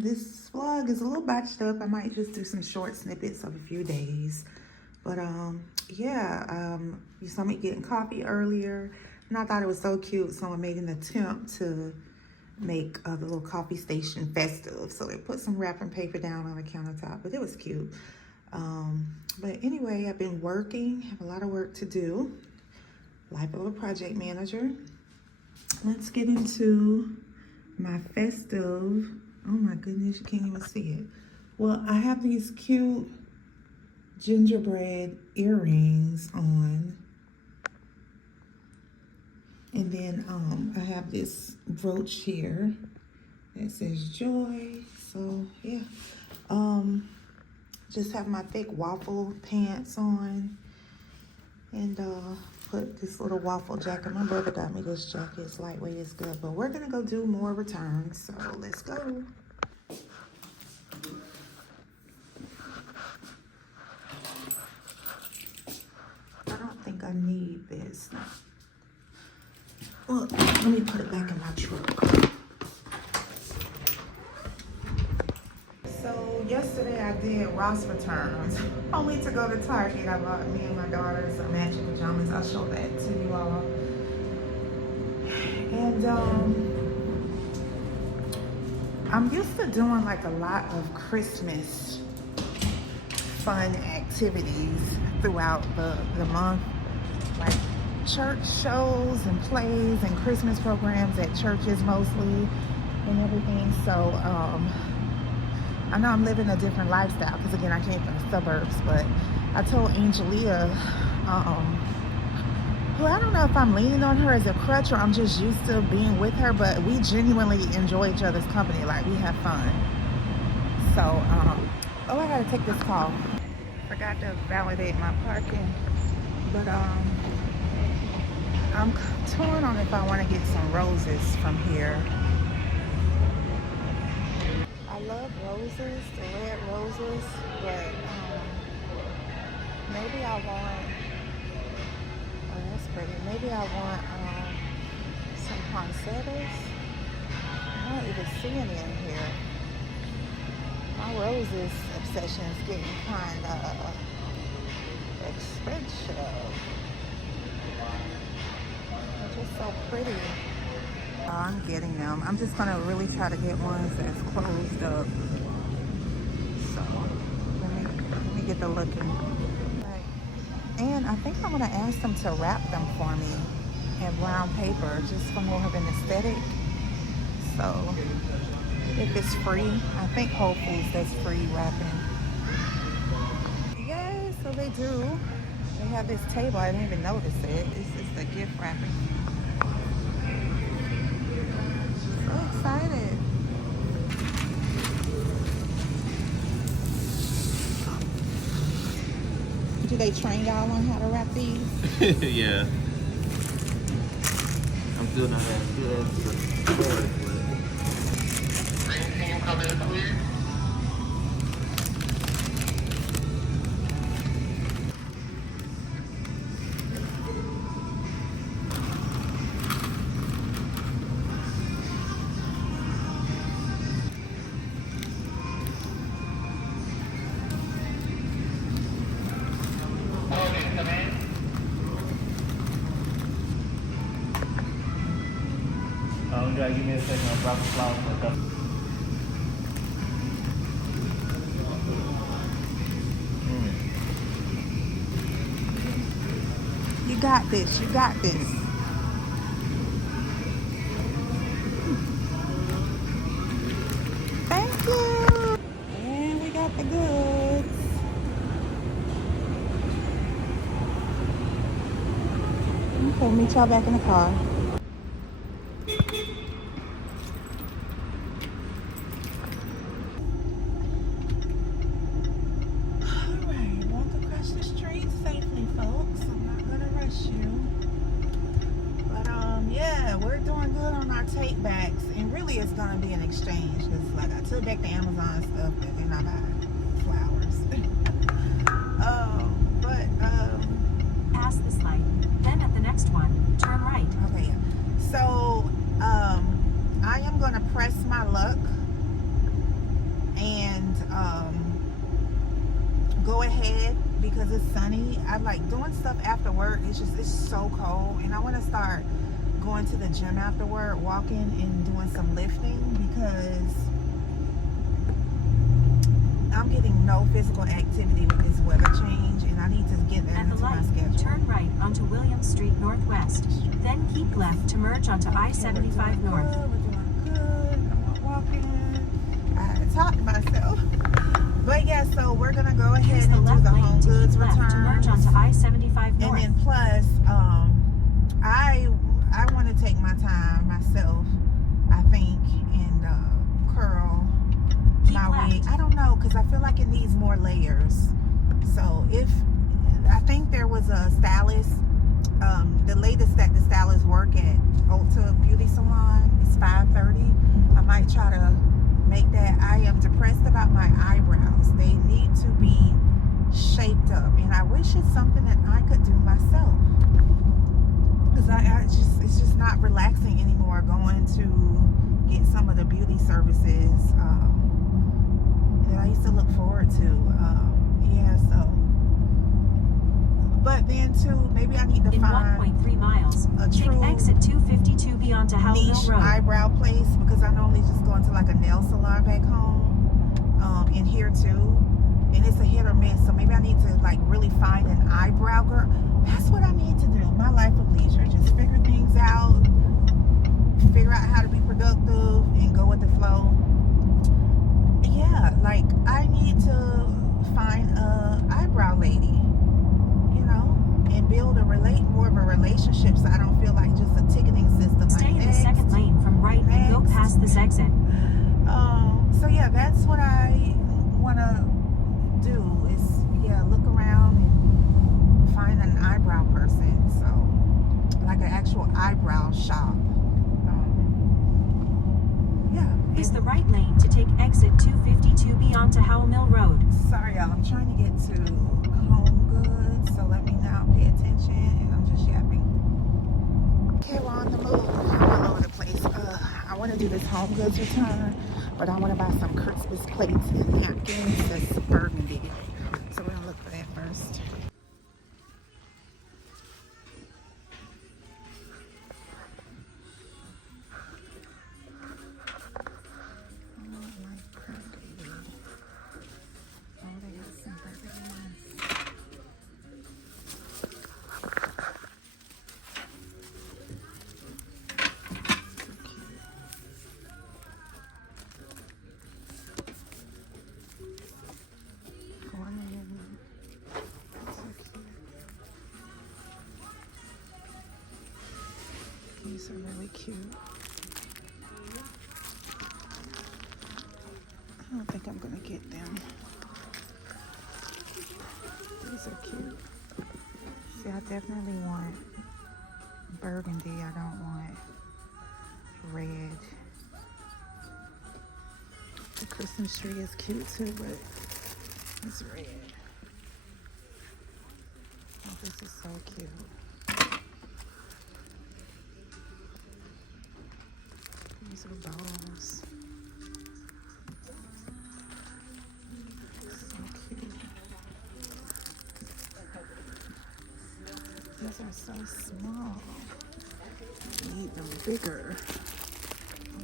This vlog is a little batched up. I might just do some short snippets of a few days. But yeah, you saw me getting coffee earlier, and I thought it was so cute. So I made an attempt to make the little coffee station festive. So they put some wrapping paper down on the countertop, but it was cute. But anyway, I've been working, have a lot of work to do. Life of a project manager. Let's get into my festive. Oh my goodness, you can't even see it. Well, I have these cute gingerbread earrings on. And then I have this brooch here that says joy. So yeah. Just have my thick waffle pants on. And put this little waffle jacket. My brother got me this jacket. It's lightweight, it's good. But we're gonna go do more returns. So let's go. I don't think I need this. Well, let me put it back in my truck. So yesterday I did Ross returns, only to go to Target. I bought me and my daughter some matching pajamas. I'll show that to you all. And I'm used to doing like a lot of Christmas fun activities throughout the month, like church shows and plays and Christmas programs at churches mostly and everything. So I know I'm living a different lifestyle because again I came from the suburbs, but I told Angelia, who I don't know if I'm leaning on her as a crutch or I'm just used to being with her, but we genuinely enjoy each other's company. Like, we have fun. So oh, I gotta take this call. Forgot to validate my parking, but I'm torn on if I want to get some roses from here. I love roses, the red roses, but maybe I want, oh that's pretty, maybe I want some poinsettias. I don't even see any in here. My roses obsession is getting kind of expensive. They're just so pretty. I'm getting them. I'm just gonna really try to get ones that's closed up. So let me get the looking. Right. And I think I'm gonna ask them to wrap them for me in brown paper, just for more of an aesthetic. So if it's free, I think Whole Foods does free wrapping. Yeah, so they do. They have this table. I didn't even notice it. This is the gift wrapping. So excited. Do they train y'all on how to wrap these? Yeah. I'm still not as good as the board. Can you come in, please? You gotta give me a second. I'll drop the flowers for a couple. You got this. You got this. Thank you. And we got the goods. Okay, meet y'all back in the car. Take backs, and really it's gonna be an exchange because like I took back the Amazon stuff and then I buy flowers. Pass this light, then at the next one turn right. Okay, so I am gonna press my luck because it's sunny. I like doing stuff after work. It's so cold, and I want to start going to the gym after work, walking and doing some lifting because I'm getting no physical activity with this weather change, and I need to get that At the into my light, schedule. turn right onto Williams Street Northwest. Then keep left to merge onto I-75 North. We're doing good. I'm walking. I talked to myself. But yeah, so we're gonna go ahead Use the and do left the lane home to goods keep left to merge returns. onto I-75 And North. then plus, I want to take my time myself, I think, and curl Keep my left. wig. I don't know, because I feel like it needs more layers. So I think there was a stylist, the latest that the stylists work at Ulta Beauty Salon is 5:30. I might try to make that. I am depressed about my eyebrows. They need to be shaped up, and I wish it's something that I could do myself, because it's just not relaxing anymore going to get some of the beauty services that I used to look forward to. Yeah, so but then too, maybe I need to In find 1.3 miles, a take true exit 252 beyond to Howell Mill niche Road. eyebrow place, because I normally just go into like a nail salon back home, in here too, and it's a hit or miss. So maybe I need to like really find an eyebrow girl. That's what I need to do. My life of leisure, just figure things out, figure out how to be productive, and go with the flow. Yeah, like I need to find a eyebrow lady, and build more of a relationship, so I don't feel like just a ticketing system. Stay like in the next, second lane from right and go next. past this exit. So yeah, that's what I want to do is, look around and find an eyebrow person. So like an actual eyebrow shop. Use the right lane to take exit 252 beyond to Howell Mill Road. Sorry y'all, I'm trying to get to Home Goods, so let me now pay attention, and I'm just yapping. Okay, we're on the move. I'm all over the place. I want to do this Home Goods return, but I want to buy some Christmas plates and napkins that's burgundy. So we're gonna look for that first. These are really cute. I don't think I'm gonna get them. These are cute. See, I definitely want burgundy. I don't want red. The Christmas tree is cute too, but it's red. Oh, this is so cute. These are bows. So cute. These are so small. I need them bigger.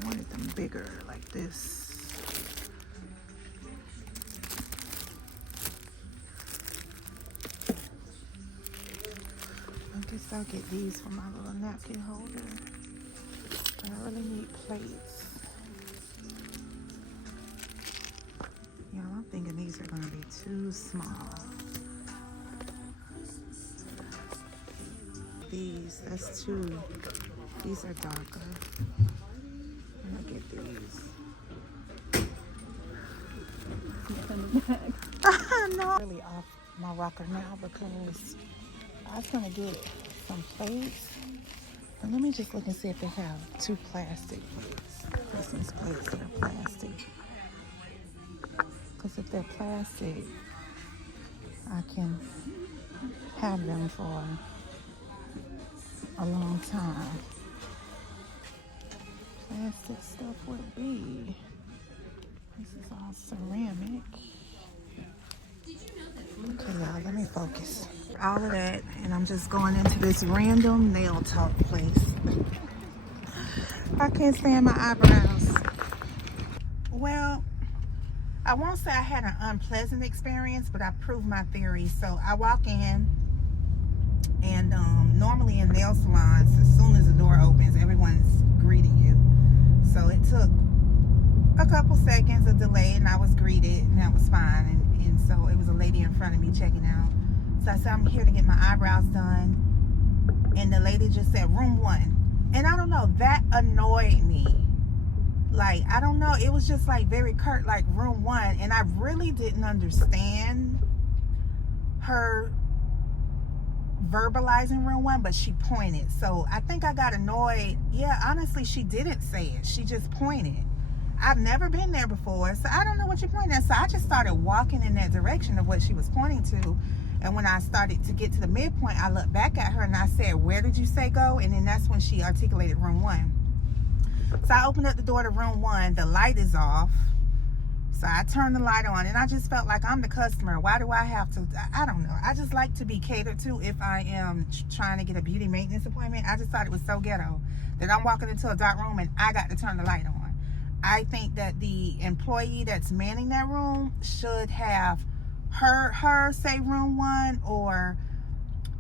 I wanted them bigger, like this. I guess I'll get these for my little napkin holder. But I really need plates. Yeah, I'm thinking these are gonna be too small. That's too, these are darker. I'm gonna get these. No. Really off my rocker now because I was gonna get some plates. And let me just look and see if they have two plastic plates. Christmas plates that are plastic. Because if they're plastic, I can have them for a long time. Plastic stuff would be. This is all ceramic. Okay, y'all, let me focus. All of that, and I'm just going into this random nail talk place. I can't stand my eyebrows. Well, I won't say I had an unpleasant experience, but I proved my theory. So I walk in, and normally in nail salons, as soon as the door opens, everyone's greeting you. So it took a couple seconds of delay, and I was greeted, and that was fine. And so it was a lady in front of me checking out. So I said, I'm here to get my eyebrows done. And the lady just said, room 1. And I don't know, that annoyed me. Like, I don't know, it was just like very curt, like room 1. And I really didn't understand her verbalizing room 1, but she pointed. So I think I got annoyed. Yeah, honestly, she didn't say it. She just pointed. I've never been there before, so I don't know what you're pointing at. So I just started walking in that direction of what she was pointing to. And when I started to get to the midpoint, I looked back at her and I said, where did you say go? And then that's when she articulated room 1. So I opened up the door to room 1. The light is off. So I turned the light on, and I just felt like I'm the customer. Why do I have to? I don't know. I just like to be catered to if I am trying to get a beauty maintenance appointment. I just thought it was so ghetto that I'm walking into a dark room and I got to turn the light on. I think that the employee that's manning that room should have her say room 1, or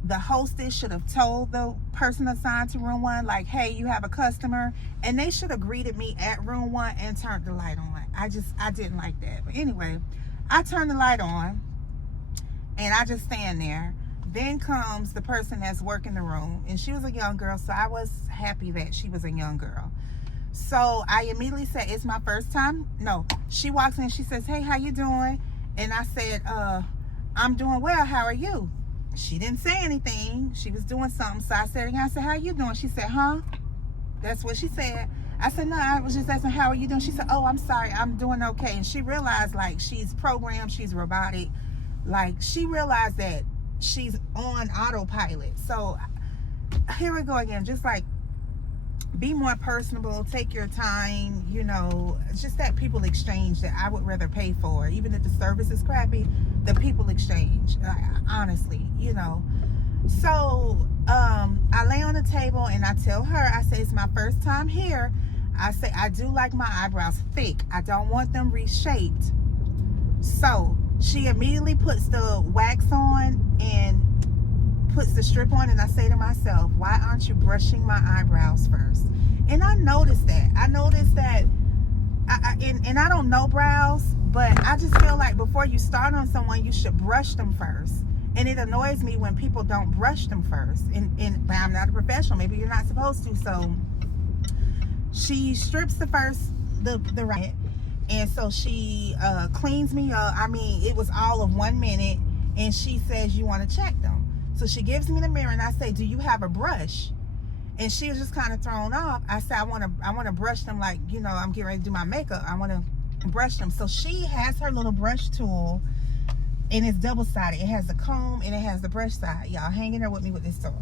the hostess should have told the person assigned to room 1, like, hey, you have a customer, and they should have greeted me at room 1 and turned the light on. I didn't like that. But anyway, I turned the light on and I just stand there. Then comes the person that's working the room, and she was a young girl, so I was happy that she was a young girl. So I immediately said, it's my first time. No, she walks in, she says, hey, how you doing? And I said, I'm doing well, how are you? She didn't say anything. She was doing something. So I said, how you doing? She said, huh? That's what she said. I said, no, I was just asking, how are you doing? She said, oh, I'm sorry, I'm doing okay. And she realized, like, she's programmed, she's robotic. Like, she realized that she's on autopilot. So here we go again, just like, be more personable, take your time, you know, just that people exchange that I would rather pay for. Even if the service is crappy, the people exchange, honestly, you know. So I lay on the table and I tell her, I say, it's my first time here. I say, I do like my eyebrows thick. I don't want them reshaped. So she immediately puts the wax on and puts the strip on, and I say to myself, why aren't you brushing my eyebrows first? And I noticed that. And I don't know brows, but I just feel like before you start on someone, you should brush them first. And it annoys me when people don't brush them first. But I'm not a professional. Maybe you're not supposed to. So she strips the right, and so she cleans me up. I mean, it was all of 1 minute, and she says, you want to check them. So she gives me the mirror, and I say, do you have a brush? And she was just kind of thrown off. I said, I want to brush them, like, you know, I'm getting ready to do my makeup. I want to brush them. So she has her little brush tool, and it's double-sided. It has the comb and it has the brush side. Y'all hang in there with me with this story.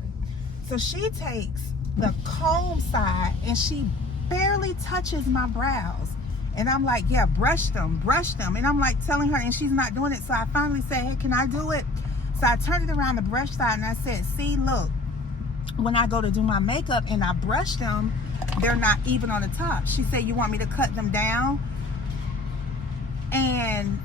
So she takes the comb side and she barely touches my brows. And I'm like, yeah, brush them. And I'm like telling her, and she's not doing it. So I finally said, hey, can I do it? So I turned it around the brush side and I said, see, look, when I go to do my makeup and I brush them, they're not even on the top. She said, you want me to cut them down? And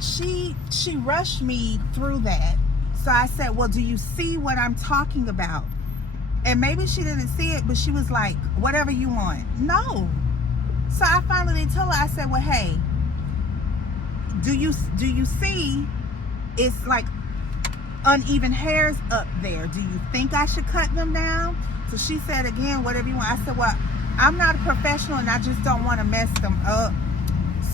she rushed me through that. So I said, well, do you see what I'm talking about? And maybe she didn't see it, but she was like, whatever you want. No. So I finally told her, I said, well, hey, do you see it's like uneven hairs up there? Do you think I should cut them down? So she said, again, whatever you want. I said, well, I'm not a professional and I just don't want to mess them up.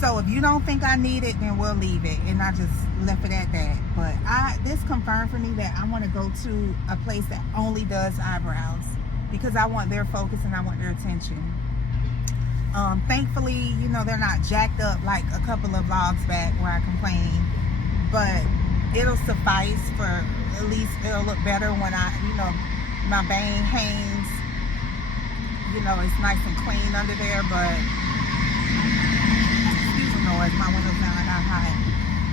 So if you don't think I need it, then we'll leave it. And I just left it at that. But this confirmed for me that I want to go to a place that only does eyebrows, because I want their focus and I want their attention. Thankfully, you know, they're not jacked up like a couple of vlogs back where I complained. But it'll suffice for, at least it'll look better when my bang hangs. You know, it's nice and clean under there, but excuse the noise, my windows down, I got hot.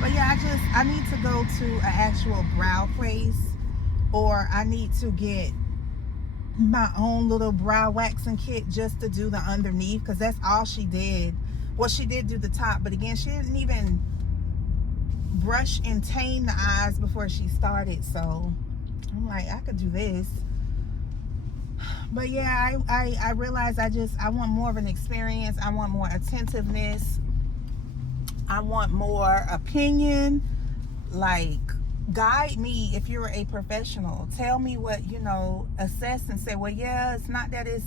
But yeah, I need to go to an actual brow place, or I need to get my own little brow waxing kit just to do the underneath, because that's all she did. Well, she did do the top, but again, she didn't even brush and tame the eyes before she started. So I'm like, I could do this. But yeah, I realized I want more of an experience. I want more attentiveness. I want more opinion. Like, guide me if you're a professional. Tell me what, assess and say, well, yeah, it's not that it's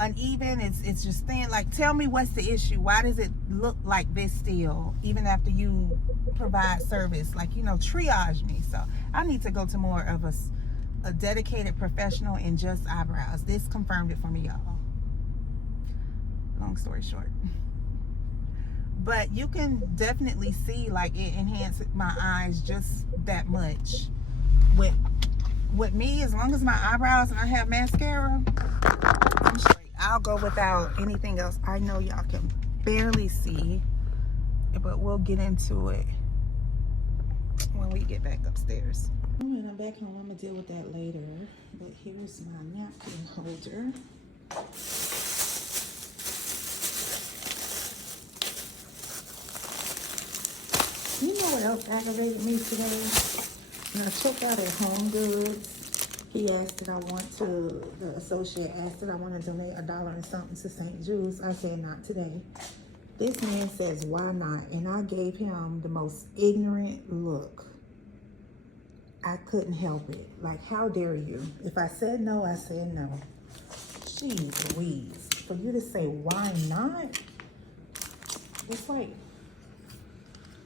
uneven, it's just thin. Like, tell me what's the issue. Why does it look like this still, even after you provide service? Like, triage me. So I need to go to more of a dedicated professional in just eyebrows. This confirmed it for me, y'all. Long story short. But you can definitely see, like, it enhanced my eyes just that much. With me, as long as my eyebrows and I have mascara, I'm straight. I'll go without anything else. I know y'all can barely see, but we'll get into it when we get back upstairs. When I'm back home, I'm gonna deal with that later. But here's my napkin holder. You know what else aggravated me today? When I checked out at Home Goods, he asked that the associate asked that I want to donate $1 and something to St. Jude's. I said, not today. This man says, why not? And I gave him the most ignorant look. I couldn't help it. Like, how dare you? If I said no, I said no. Jeez Louise. For you to say, why not? It's like,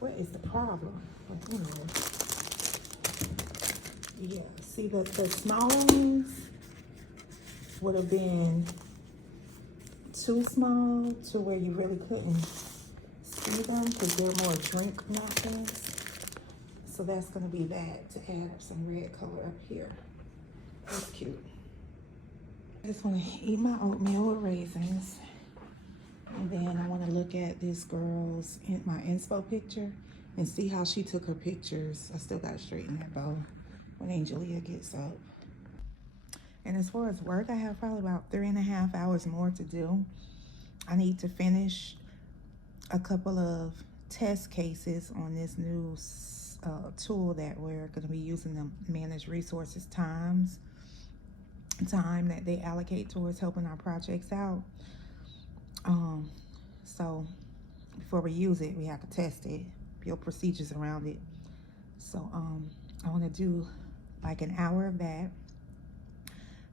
what is the problem? But anyway. Yeah, see, the smaller ones would have been too small to where you really couldn't see them, because they're more drink napkins. So that's going to be that, to add some red color up here. That's cute. I just want to eat my oatmeal with raisins. And then I want to look at this girl's, my inspo picture, and see how she took her pictures. I still got to straighten that bow when Angelia gets up. And as far as work, I have probably about 3.5 hours more to do. I need to finish a couple of test cases on this new tool that we're going to be using to manage resources time that they allocate towards helping our projects out. So before we use it, we have to test it, build procedures around it. So I want to do like an hour of that.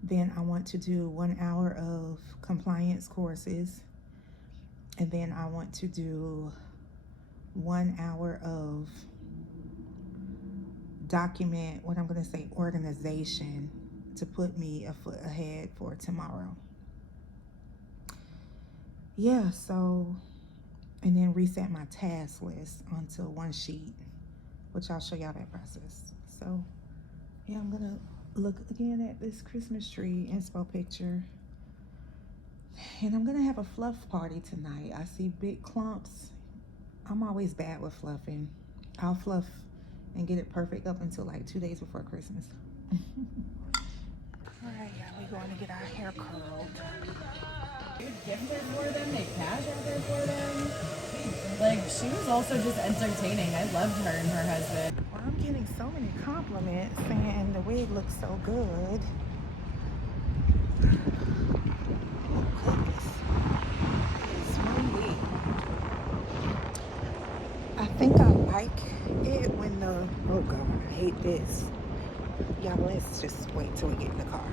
Then I want to do 1 hour of compliance courses. And then I want to do 1 hour of organization to put me a foot ahead for tomorrow. Yeah, so, and then reset my task list onto one sheet, which I'll show y'all that process. So yeah, I'm gonna look again at this Christmas tree inspo picture. And I'm gonna have a fluff party tonight. I see big clumps. I'm always bad with fluffing. I'll fluff and get it perfect up until like 2 days before Christmas. All right, yeah, we're going to get our hair curled. Gifted for them, they cash out for them. Like, she was also just entertaining. I loved her and her husband. Well, I'm getting so many compliments saying the wig looks so good. Oh goodness, it's one wig. I think I like it when oh God, I hate this. Y'all, let's just wait till we get in the car.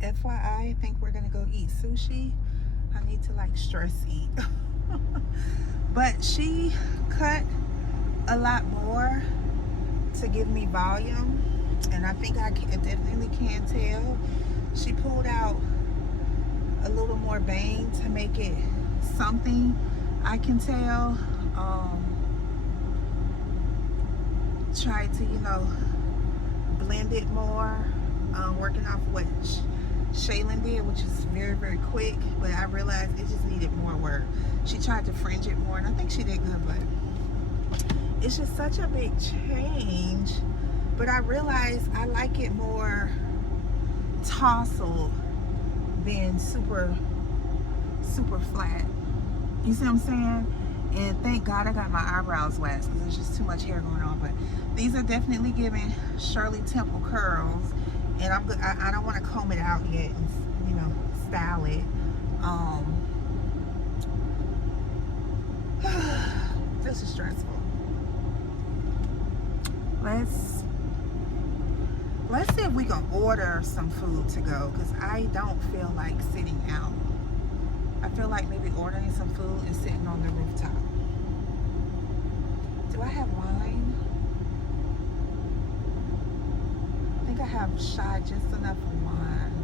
FYI, I think we're gonna go eat sushi. I need to like stress eat. But she cut a lot more to give me volume, and I think I definitely can tell. She pulled out a little more bang to make it something I can tell. Try to, blend it more, working off what Shaylin did, which is very, very quick, but I realized it just needed more work. She tried to fringe it more, and I think she did good, but It's just such a big change. But I realize I like it more tousled than super flat. You see what I'm saying? And thank God I got my eyebrows waxed because there's just too much hair going on. But these are definitely giving Shirley Temple curls, and I'm good. I don't want to comb it out yet and, you know, style it. This is stressful. Let's see if we can order some food to go, because I don't feel like sitting out. I feel like maybe ordering some food and sitting on the rooftop. Do I have wine? I think I have shy just enough wine.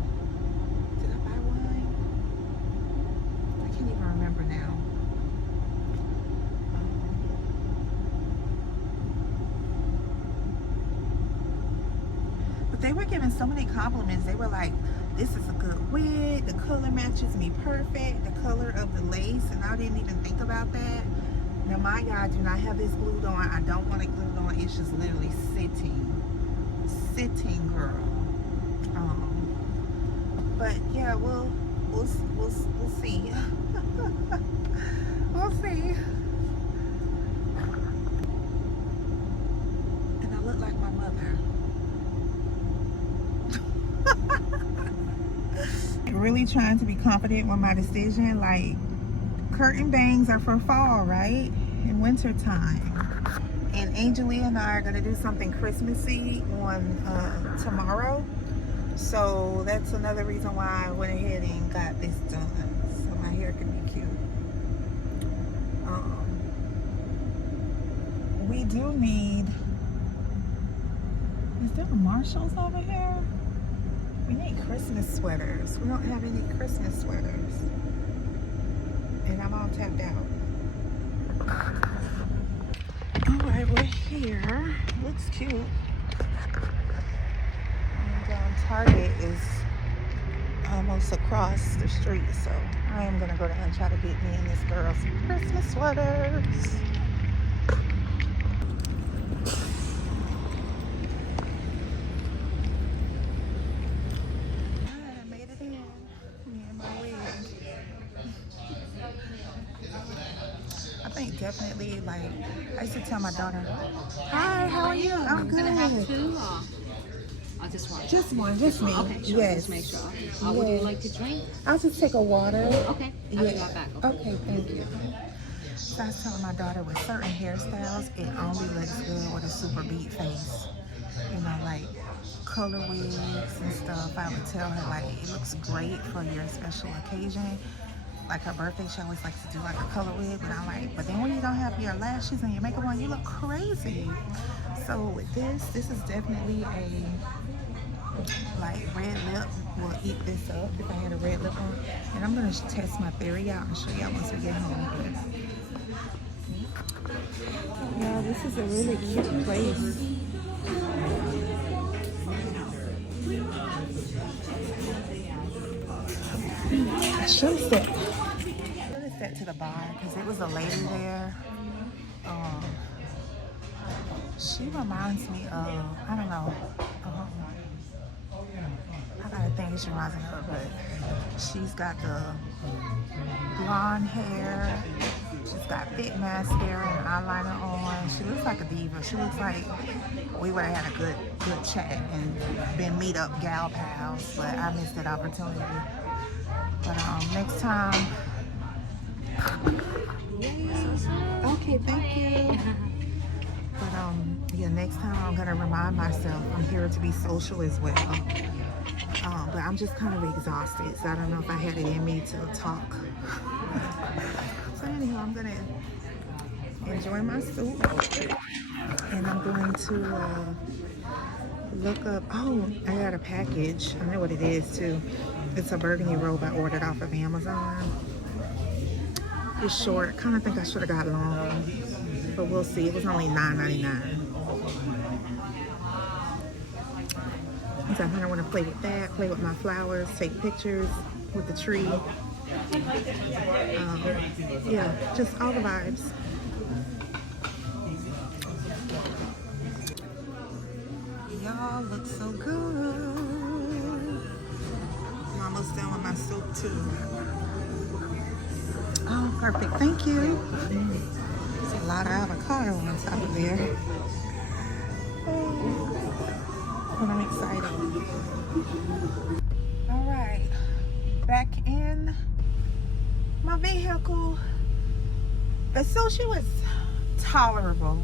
Did I buy wine? I can't even remember now. But they were giving so many compliments. They were like, this is a good wig, the color matches me perfect, the color of the lace, and I didn't even think about that. Now my God, I do not have this glued on. I don't want it glued on. It's just literally sitting, girl. But yeah, we'll see. We'll see. And I look like my mother. Really trying to be confident with my decision. Like, curtain bangs are for fall, right? In winter time. And Angelia and I are gonna do something Christmassy on tomorrow. So that's another reason why I went ahead and got this done, so my hair can be cute. We do need. Is there a Marshalls over here? We need Christmas sweaters. We don't have any Christmas sweaters. And I'm all tapped out. Alright, we're here. Looks cute. And Target is almost across the street, so I am gonna go down and try to get me and this girl some Christmas sweaters. Definitely, like, I used to tell my daughter, hi, how are you? I'm good. Gonna have two or just one? Just one, just me. Okay, sure. Yes. Just make sure. What do you like to drink? I'll just take a water. Okay, I'll be right back. Okay, thank you. So I was telling my daughter with certain hairstyles, it only looks good with a super beat face. You know, like color wigs and stuff. I would tell her, like, it looks great for your special occasion. Like her birthday, she always likes to do like a color wig, but I'm like, but then when you don't have your lashes and your makeup on, you look crazy. So with this is definitely a like red lip. Will eat this up if I had a red lip on. And I'm gonna test my theory out and show y'all once we get home. Yeah, this is a really cute place. I should have stepped to the bar because there was a lady there. She reminds me of, I don't know. I gotta think she reminds me of her, but she's got the blonde hair. She's got thick mascara and eyeliner on. She looks like a diva. She looks like we would have had a good chat and been meet up gal pals, but I missed that opportunity. But next time. Okay, thank you. But yeah, next time I'm gonna remind myself I'm here to be social as well. But I'm just kind of exhausted, so I don't know if I had it in me to talk. So anyhow, I'm gonna enjoy my soup, and I'm going to look up. Oh, I got a package. I know what it is too. It's a burgundy robe I ordered off of Amazon. It's short. Kind of think I should have got long, but we'll see. It was only $9.99. So I kind of want to play with that, play with my flowers, take pictures with the tree. Yeah, just all the vibes. Oh, looks so good. I'm almost done with my soup too. Oh, perfect. Thank you. There's a lot of avocado on top of there. But I'm excited. All right, back in my vehicle. The sushi was tolerable.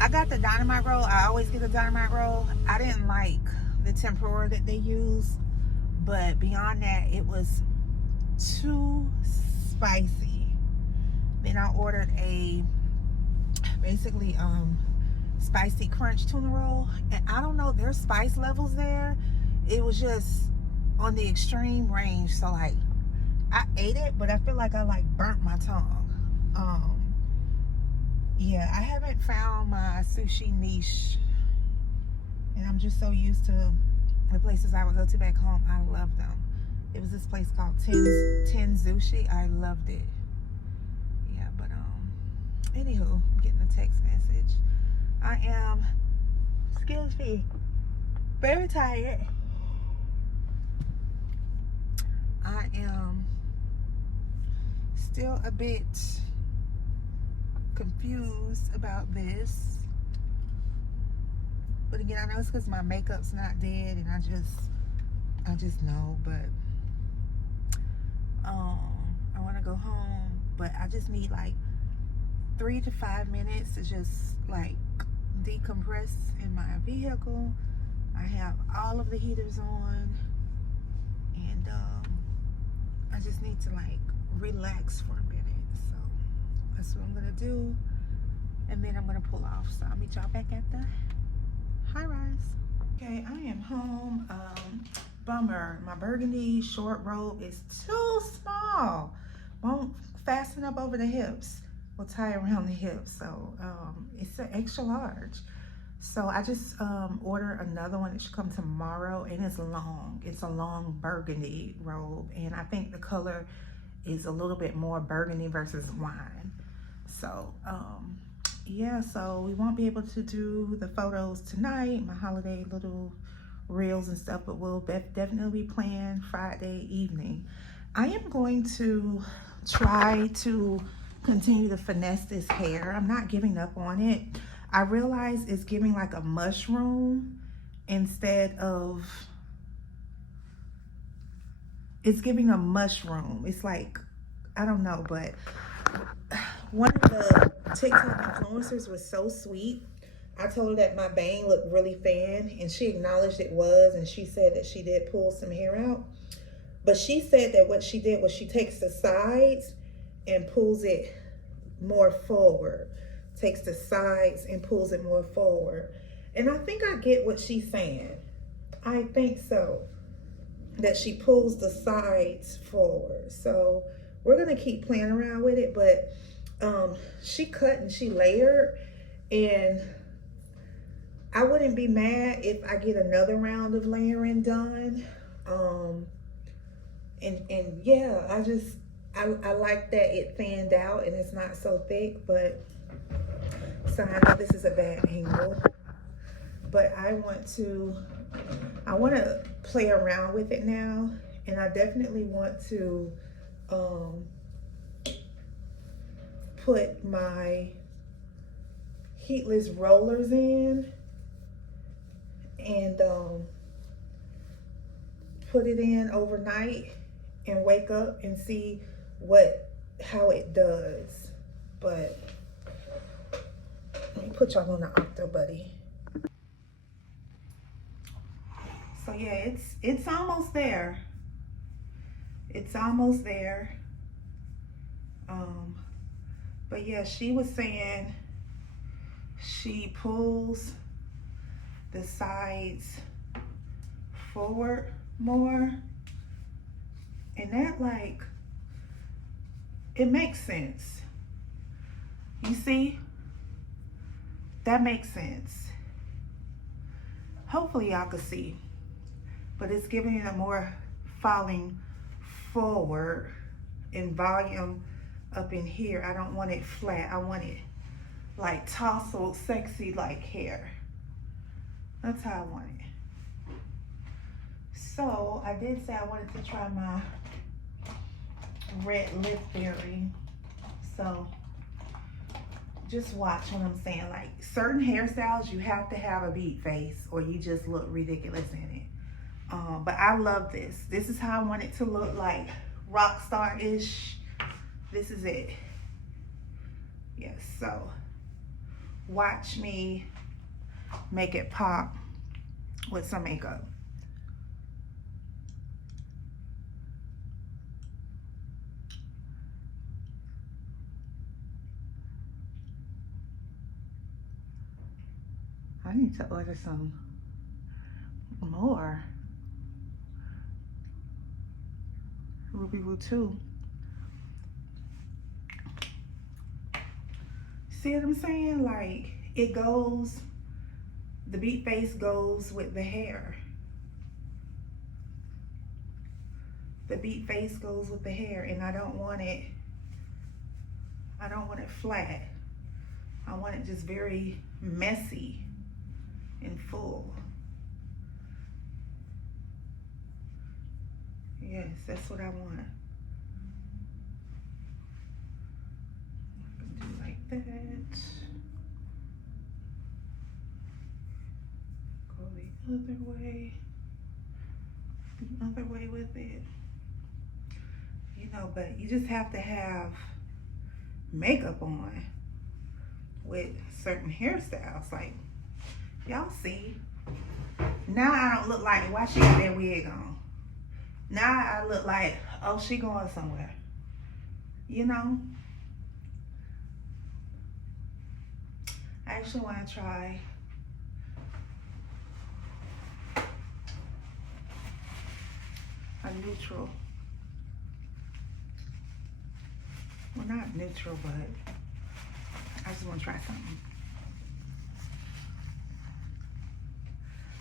I got the dynamite roll. I always get the dynamite roll. I didn't like the tempura that they use, but beyond that, it was too spicy. Then I ordered a basically spicy crunch tuna roll, and I don't know their spice levels there. It was just on the extreme range. So like, I ate it, but I feel like I like burnt my tongue. Yeah, I haven't found my sushi niche, and I'm just so used to the places I would go to back home. I love them. It was this place called Ten Sushi. I loved it. Yeah, but anywho, I'm getting a text message. I am, excuse me, very tired. I am still a bit confused about this, but again, I know it's because my makeup's not dead, and I just know. But I want to go home, but I just need like 3 to 5 minutes to just like decompress in my vehicle. I have all of the heaters on, and I just need to like relax for a minute. So that's what I'm gonna do, and then I'm gonna pull off. So I'll meet y'all back at the high rise. Okay, I am home. Bummer, my burgundy short robe is too small. Won't fasten up over the hips. Will tie around the hips. So it's an extra large. So I just ordered another one. It should come tomorrow, and it's long. It's a long burgundy robe, and I think the color is a little bit more burgundy versus wine. So yeah, so we won't be able to do the photos tonight, my holiday little reels and stuff, but we'll definitely be playing Friday evening. I am going to try to continue to finesse this hair. I'm not giving up on it. I realize it's giving like a mushroom instead of, it's giving a mushroom. It's like, I don't know, but one of the TikTok influencers was so sweet. I told her that my bang looked really thin, and she acknowledged it was, and she said that she did pull some hair out. But she said that what she did was she takes the sides and pulls it more forward. Takes the sides and pulls it more forward. And I think I get what she's saying. I think so. That she pulls the sides forward. So we're gonna keep playing around with it, but she cut and she layered, and I wouldn't be mad if I get another round of layering done. And yeah, I like that it thinned out and it's not so thick, but so I know this is a bad angle, but I want to play around with it now, and I definitely want to put my heatless rollers in and put it in overnight and wake up and see how it does. But let me put y'all on the octo buddy. So yeah, it's almost there. It's almost there. But yeah, she was saying she pulls the sides forward more, and that, like, it makes sense. You see, that makes sense. Hopefully y'all can see, but it's giving it a more falling forward in volume up in here. I don't want it flat. I want it like tousled, sexy like hair. That's how I want it. So I did say I wanted to try my red lip berry. So just watch what I'm saying. Like certain hairstyles, you have to have a beat face or you just look ridiculous in it. But I love this. This is how I want it to look, like rock star-ish. This is it. Yes, so watch me make it pop with some makeup. I need to order some more Ruby Woo 2. See what I'm saying? Like it goes, the beat face goes with the hair. The beat face goes with the hair, and I don't want it flat. I want it just very messy and full. Yes, that's what I want. Do like that. Go the other way with it. You know, but you just have to have makeup on with certain hairstyles. Like, y'all see, now I don't look like, why she got that wig on? Now I look like, oh, she going somewhere. You know? I actually want to try a neutral. Well, not neutral, but I just want to try something.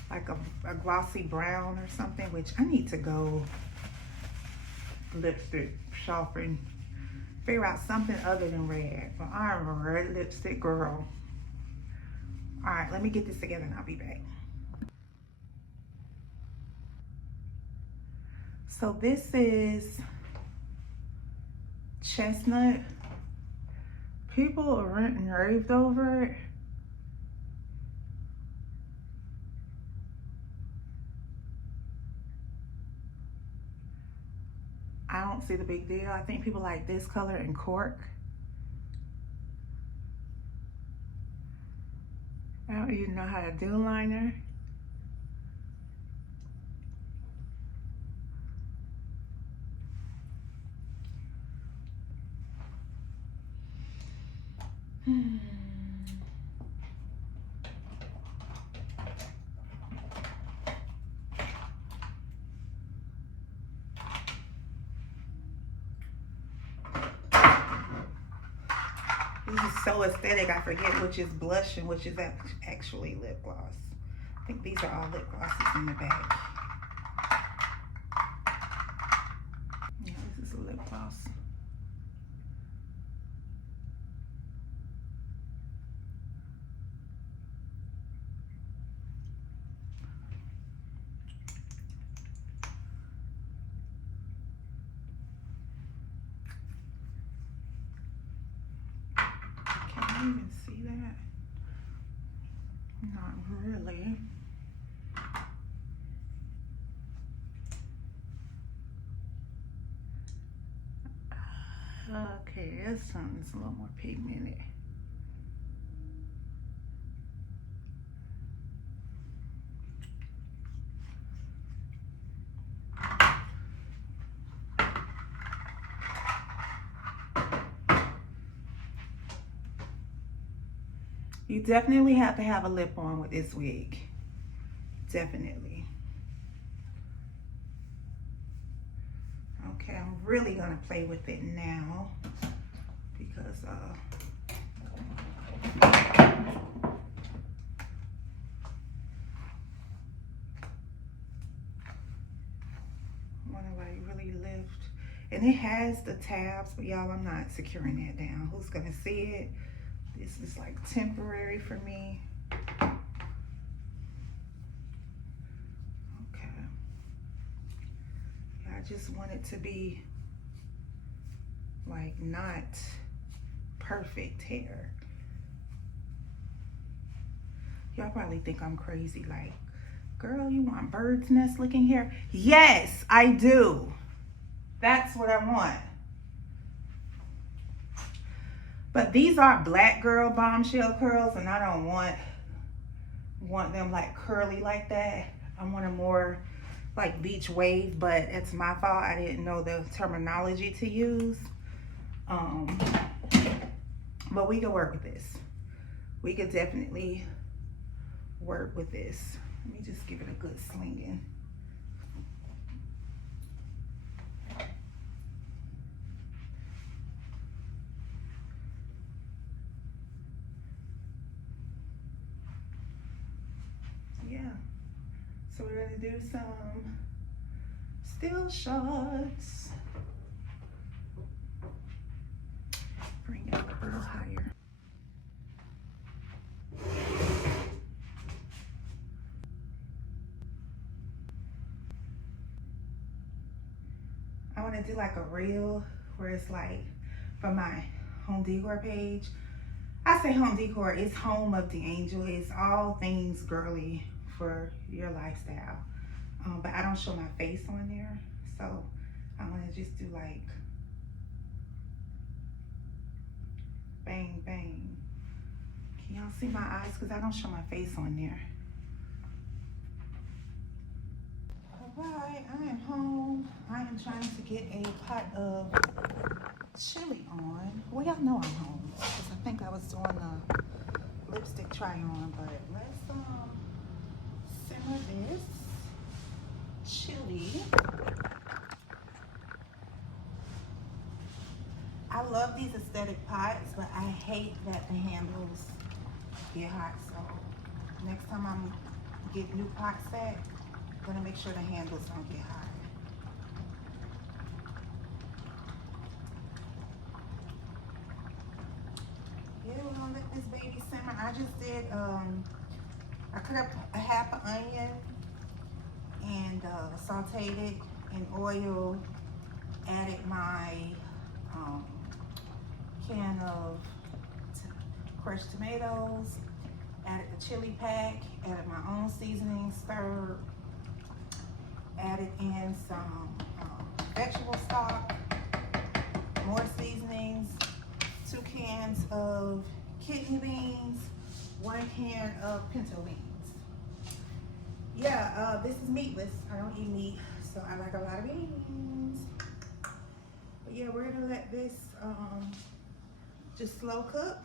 Like a glossy brown or something, which I need to go lipstick shopping. Figure out something other than red. But I'm a red lipstick girl. All right, let me get this together and I'll be back. So this is chestnut. People are ranting and raved over it. I don't see the big deal. I think people like this color and cork. I don't even know how to do liner. This is so aesthetic, I forget which is blush and which is actually lip gloss. I think these are all lip glosses in the bag. Yeah, this is a lip gloss. Can you even see that? Not really. Okay, this one's a little more pigmented. You definitely have to have a lip on with this wig. Definitely. Okay, I'm really gonna play with it now because want to like really lift. And it has the tabs, but y'all, I'm not securing that down. Who's gonna see it? This is like temporary for me. just want it to be like not perfect hair. Y'all probably think I'm crazy, like, girl, you want bird's nest looking hair? Yes, I do. That's what I want. But these are black girl bombshell curls, and I don't want them like curly like that. I want them more like beach wave, but it's my fault. I didn't know the terminology to use. But we can work with this. We could definitely work with this. Let me just give it a good slinging. Yeah. So we're gonna do some still shots. Bring it up a little higher. I want to do like a reel where it's like from my home decor page. I say home decor, it's home of the angel. It's all things girly for your lifestyle. But I don't show my face on there. So I want to just do like bang, bang. Can y'all see my eyes? Because I don't show my face on there. Alright, I am home. I am trying to get a pot of chili on. Well, y'all know I'm home. Because I think I was doing a lipstick try on. But let's simmer this chili. I love these aesthetic pots, but I hate that the handles get hot. So next time I'm get new pot set, I'm gonna make sure the handles don't get hot. Yeah, we're gonna let this baby simmer. I just did, I cut up a half an onion and sauteed it in oil, added my can of crushed tomatoes, added the chili pack, added my own seasoning, stirred, added in some vegetable stock, more seasonings, 2 cans of kidney beans, 1 can of pinto beans. Yeah, this is meatless. I don't eat meat, so I like a lot of beans. But yeah, we're gonna let this just slow cook.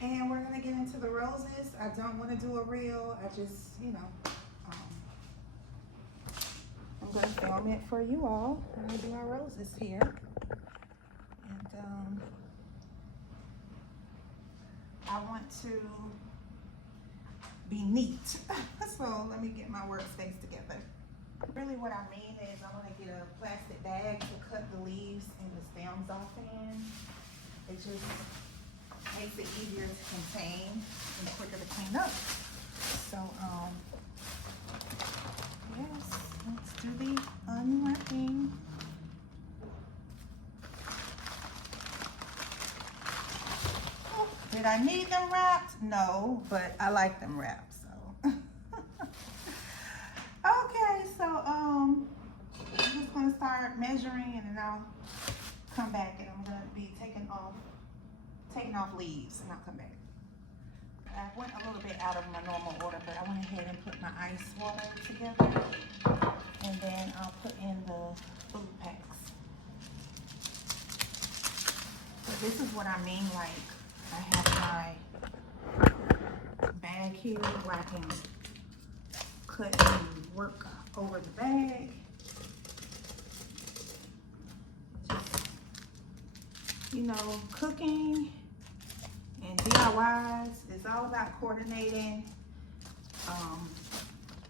And we're gonna get into the roses. I don't wanna do a reel. I just, you know, I'm gonna film it for you all. We're gonna do our roses here. And I want to be neat. So let me get my workspace together. Really what I mean is I want to get a plastic bag to cut the leaves and the stems off in. It just makes it easier to contain and quicker to clean up. So yes, let's do the unwrapping. Oh, did I need them wrapped? No, but I like them wrapped, so. Okay, so I'm just gonna start measuring and then I'll come back and I'm gonna be taking off leaves and I'll come back. I went a little bit out of my normal order, but I went ahead and put my ice water together and then I'll put in the food packs. So this is what I mean, like I have my bag here where I can cut and work over the bag. Just, you know, cooking and DIYs is all about coordinating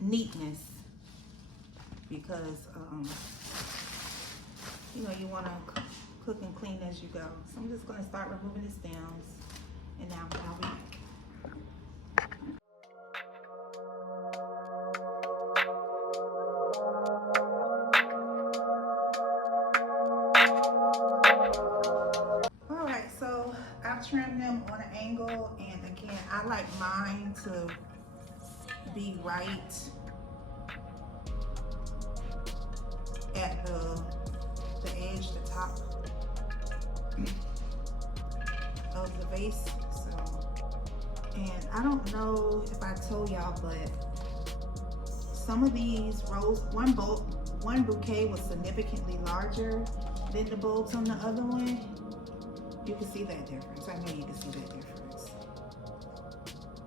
neatness because you know, you want to cook and clean as you go. So I'm just going to start removing the stems and now I'll be back. angle, and again, I like mine to be right at the edge, the top of the vase. So, and I don't know if I told y'all, but some of these rose, one bouquet was significantly larger than the bulbs on the other one. You can see that difference. I know you can see that difference.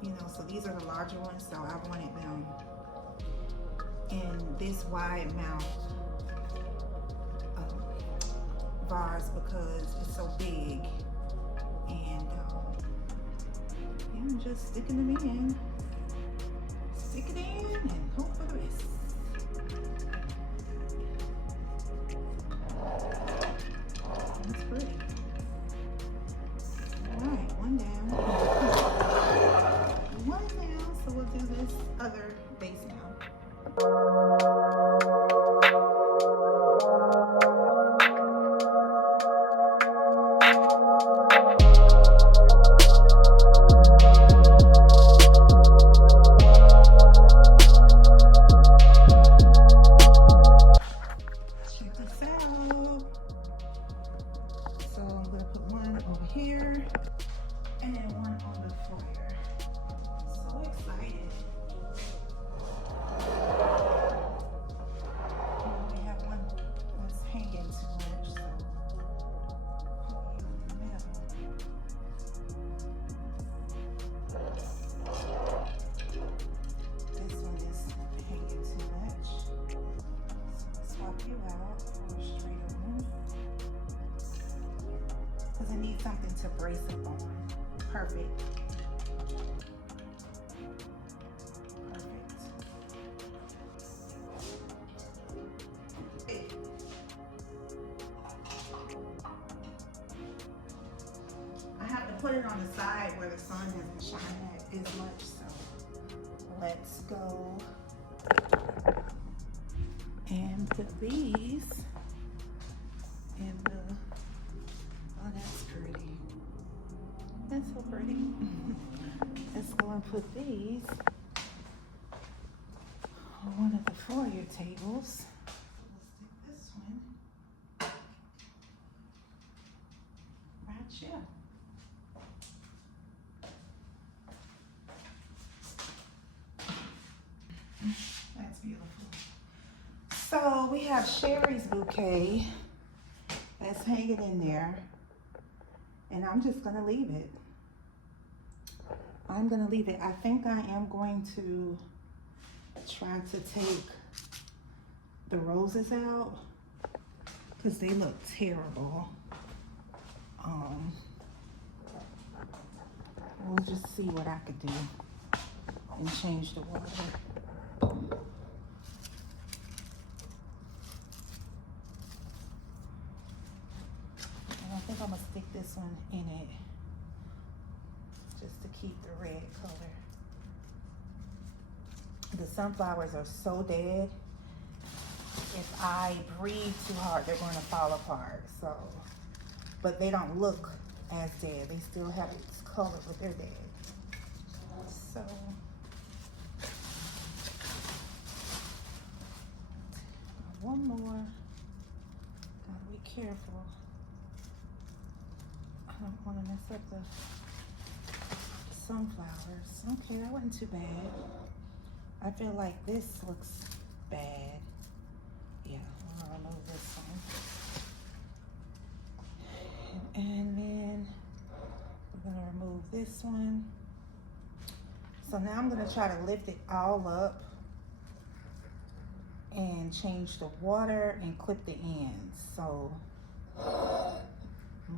You know, so these are the larger ones, so I wanted them in this wide mouth vase because it's so big. And yeah, I'm just sticking them in. Stick it in and hope for the best. That's pretty. Alright, one down. One down, so we'll do this other base now. Because I need something to brace up on. Perfect. Perfect. I have to put it on the side where the sun doesn't shine at as much, so let's go and put these in the, oh, that's pretty. That's so pretty. Let's go and put these on one of the foyer tables. Let's stick this one right here. That's beautiful. So we have Sherry's bouquet that's hanging in there, and I'm just gonna leave it. I'm gonna leave it. I think I am going to try to take the roses out because they look terrible. We'll just see what I could do and change the water. I think I'm gonna stick this one in it just to keep the red color. The sunflowers are so dead. If I breathe too hard, they're going to fall apart. So, but they don't look as dead. They still have its color, but they're dead. So, one more. Gotta be careful. I don't want to mess up the sunflowers. Okay, that wasn't too bad. I feel like this looks bad. Yeah, I'm gonna remove this one. And then we're gonna remove this one. So now I'm gonna try to lift it all up and change the water and clip the ends. So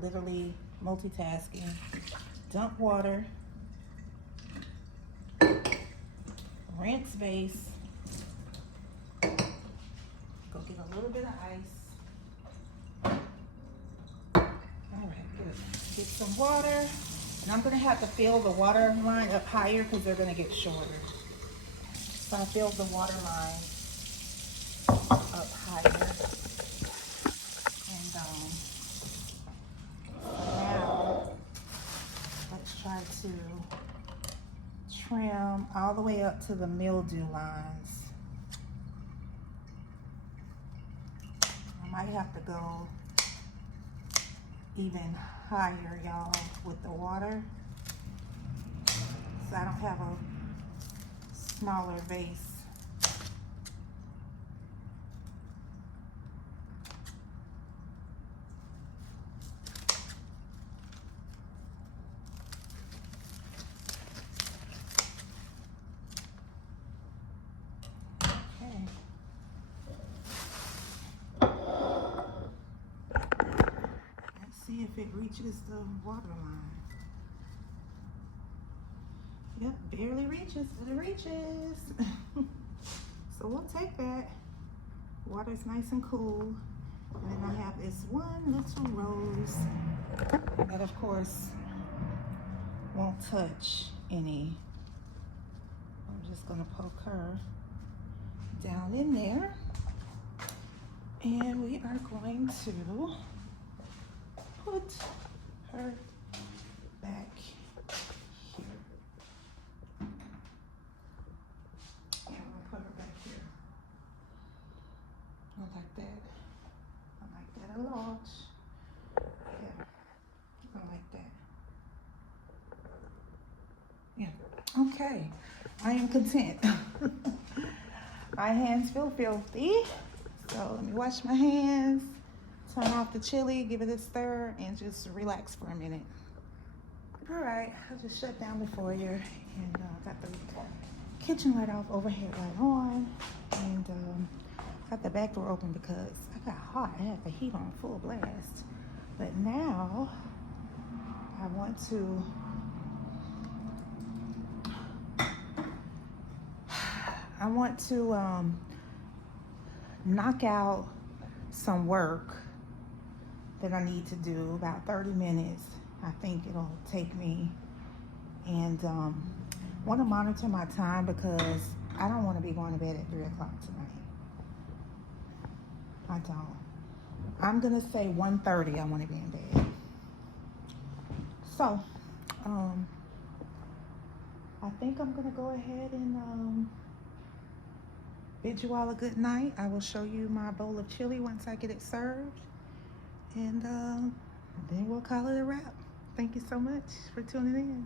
literally multitasking. Dump water, rinse base, go get a little bit of ice. All right, good. Get some water, and I'm gonna have to fill the water line up higher because they're gonna get shorter. So I filled the water line up higher, and now let's try try to trim all the way up to the mildew lines. I might have to go even higher, y'all, with the water. So I don't have a smaller vase. See if it reaches the water line. Yep, barely reaches, but it reaches. So we'll take that. Water's nice and cool. And then I have this one little rose that of course won't touch any. I'm just gonna poke her down in there. And we are going to put her back here. Yeah, I'm gonna put her back here. I like that. I like that a lot. Yeah, I like that. Yeah, okay. I am content. My hands feel filthy. So let me wash my hands. Turn off the chili, give it a stir, and just relax for a minute. All right, I just shut down before you, and got the kitchen light off, overhead light on, and got the back door open because I got hot. I had the heat on full blast. But now I want to knock out some work that I need to do, about 30 minutes. I think it'll take me, and want to monitor my time because I don't want to be going to bed at 3 o'clock tonight. I don't. I'm gonna say 1:30 I want to be in bed. So I think I'm gonna go ahead and bid you all a good night. I will show you my bowl of chili once I get it served. And then we'll call it a wrap. Thank you so much for tuning in.